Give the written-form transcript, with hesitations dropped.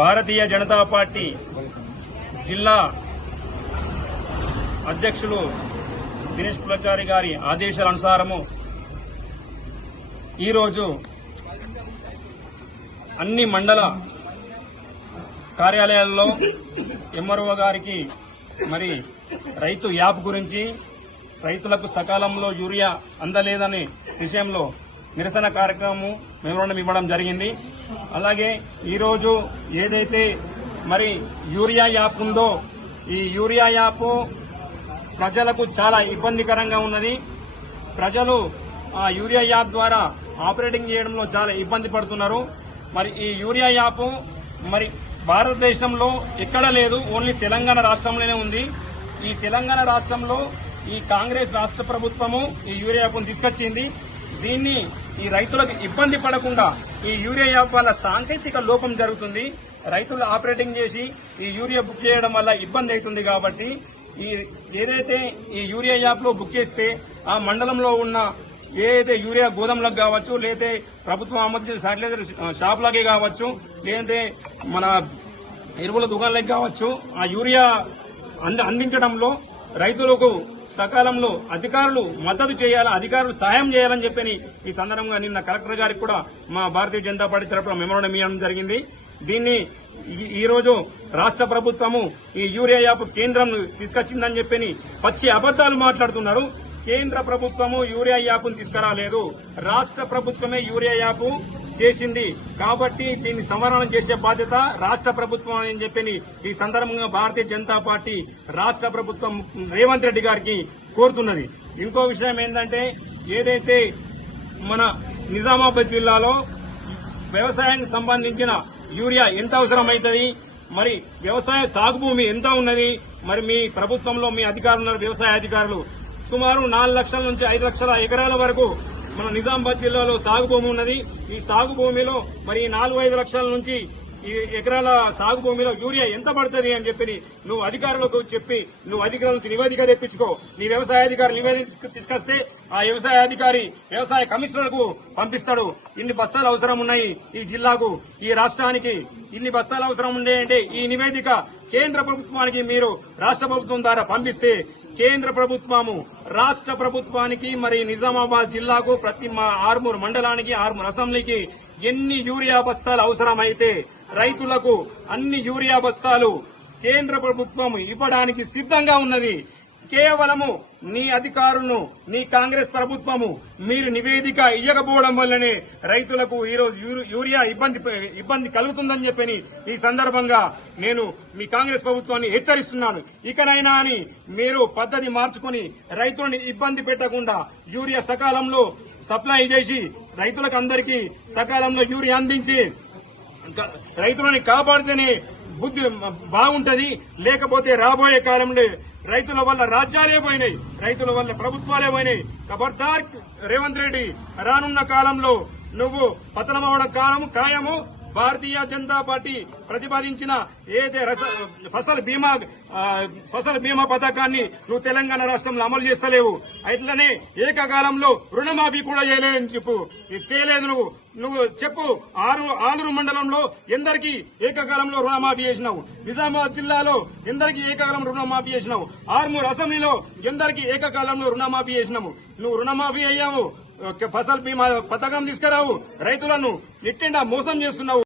Bharatiya Janata party జిల్లా అధ్యక్షులు దినేష్ కులచారి గారి ఆదేశాల అనుసారము ఈరోజు అన్ని మండల కార్యాలయాల్లో ఎంఆర్ఓ గారికి మరి రైతు యాప్ గురించి రైతులకు సకాలంలో యూరియా అందలేదనే విషయంలో నిరసన కార్యక్రమం మెమోరాండం ఇవ్వడం జరిగింది. అలాగే ఈరోజు ఏదైతే మరి యూరియా యాప్ ఉందో ఈ యూరియా యాప్ ప్రజలకు చాలా ఇబ్బందికరంగా ఉన్నది. ప్రజలు ఆ యూరియా యాప్ ద్వారా ఆపరేటింగ్ చేయడంలో చాలా ఇబ్బంది పడుతున్నారు. మరి ఈ యూరియా యాప్ మరి భారతదేశంలో ఎక్కడ లేదు, ఓన్లీ తెలంగాణ రాష్ట్రంలోనే ఉంది. ఈ తెలంగాణ రాష్ట్రంలో ఈ కాంగ్రెస్ రాష్ట్ర ప్రభుత్వము ఈ యూరియా యాప్ను తీసుకొచ్చింది. దీన్ని ఈ రైతులకు ఇబ్బంది పడకుండా ఈ యూరియా యాప్ వల్ల సాంకేతిక లోపం జరుగుతుంది. రైతులు ఆపరేటింగ్ చేసి ఈ యూరియా బుక్ చేయడం వల్ల ఇబ్బంది అవుతుంది. కాబట్టి ఏదైతే ఈ యూరియా యాప్ లో బుక్ చేస్తే ఆ మండలంలో ఉన్న ఏదైతే యూరియా గోదాంలకు కావచ్చు, లేదంటే ప్రభుత్వం ఆమోదించిన ఫర్టిలైజర్ షాపులకే కావచ్చు, లేదంటే మన ఎరువుల దుకాణాలకు కావచ్చు, ఆ యూరియా అందించడంలో రైతులకు సకాలంలో అధికారులు మద్దతు చేయాలి, అధికారులు సాయం చేయాలని చెప్పని ఈ సందర్భంగా నిన్న కలెక్టర్ గారికి కూడా మా భారతీయ జనతా పార్టీ తరఫున మెమోరాండం ఇవ్వడం జరిగింది. దీన్ని ఈ రోజు రాష్ట్ర ప్రభుత్వము ఈ యూరియా యాప్ కేంద్రం తీసుకొచ్చిందని చెప్పని పచ్చి అబద్దాలు మాట్లాడుతున్నారు. కేంద్ర ప్రభుత్వము యూరియా యాప్ను తీసుకురాలేదు, రాష్ట్ర ప్రభుత్వమే యూరియా యాప్ చేసింది. కాబట్టి దీన్ని సంవరణం చేసే బాధ్యత రాష్ట్ర ప్రభుత్వం అని చెప్పని ఈ సందర్భంగా భారతీయ జనతా పార్టీ రాష్ట్ర ప్రభుత్వం రేవంత్ రెడ్డి గారికి కోరుతున్నది. ఇంకో విషయం ఏంటంటే ఏదైతే మన నిజామాబాద్ జిల్లాలో వ్యవసాయానికి సంబంధించిన యూరియా ఎంత అవసరమైతుంది, మరి వ్యవసాయ సాగు భూమి ఎంత ఉన్నది, మరి మీ ప్రభుత్వంలో మీ అధికారులు వ్యవసాయ అధికారులు సుమారు 4 లక్షల నుంచి 5 లక్షల ఎకరాల వరకు మన నిజామాబాద్ జిల్లాలో సాగు భూమి ఉన్నది. ఈ సాగు భూమిలో మరి 4-5 లక్షల నుంచి ఈ ఎకరాల సాగు భూమిలో యూరియా ఎంత పడుతుంది అని చెప్పి నువ్వు అధికారులకు చెప్పి నువ్వు అధికారుల నుంచి నివేదిక తెప్పించుకో. నీ వ్యవసాయ అధికారి నివేదిక తీసుకొస్తే ఆ వ్యవసాయ అధికారి వ్యవసాయ కమిషనర్ కు పంపిస్తాడు. ఇన్ని బస్తాలు అవసరం ఉన్నాయి ఈ జిల్లాకు, ఈ రాష్ట్రానికి ఇన్ని బస్తాలు అవసరం ఉండేయంటే ఈ నివేదిక కేంద్ర ప్రభుత్వానికి మీరు రాష్ట్ర ప్రభుత్వం ద్వారా పంపిస్తే కేంద్ర ప్రభుత్వము రాష్ట్ర ప్రభుత్వానికి మరి నిజామాబాద్ జిల్లాకు ప్రతి ఆర్మూర్ మండలానికి ఆర్మూర్ అసెంబ్లీకి ఎన్ని యూరియా బస్తాలు అవసరమైతే రైతులకు అన్ని యూరియా బస్తాలు కేంద్ర ప్రభుత్వం ఇవ్వడానికి సిద్ధంగా ఉన్నది. కేవలము నీ అధికారులను నీ కాంగ్రెస్ ప్రభుత్వము మీరు నివేదిక ఇవ్వకపోవడం వల్లనే రైతులకు ఈరోజు యూరియా ఇబ్బంది కలుగుతుందని చెప్పని ఈ సందర్భంగా నేను మీ కాంగ్రెస్ ప్రభుత్వాన్ని హెచ్చరిస్తున్నాను. ఇకనైనా అని మీరు పద్ధతి మార్చుకుని రైతులను ఇబ్బంది పెట్టకుండా యూరియా సకాలంలో సప్లై చేసి రైతులకు అందరికీ సకాలంలో యూరియా అందించి రైతులని కాపాడితేనే బుద్ధి బాగుంటది. లేకపోతే రాబోయే కాలంలో రైతుల వల్ల రాజ్యాలే పోయినాయి, రైతుల వల్ల ప్రభుత్వాలే పోయినాయి. ఖబర్దార్ రేవంత్ రెడ్డి, రానున్న కాలంలో నువ్వు పతనమవడం కాలం ఖాయము. భారతీయ జనతా పార్టీ ప్రతిపాదించిన ఏదైతే ఫసల్ బీమా పథకాన్ని నువ్వు తెలంగాణ రాష్ట్రంలో అమలు చేస్తలేవు. అట్లనే ఏకకాలంలో రుణమాఫీ కూడా చేయలేదని చెప్పు, చేయలేదు నువ్వు చెప్పు. ఆలూరు మండలంలో ఎందరికీ ఏకకాలంలో రుణమాఫీ చేసినావు, నిజామాబాద్ జిల్లాలో ఎందరికీ ఏకకాలంలో రుణమాఫీ చేసినావు, ఆర్మూర్ అసెంబ్లీలో ఎందరికీ ఏకకాలంలో రుణమాఫీ చేసినావు. నువ్వు రుణమాఫీ అయ్యావు, ఫసల్ బీమా పథకం తీసుకురావు, రైతులను ఎట్టిండా మోసం చేస్తున్నావు.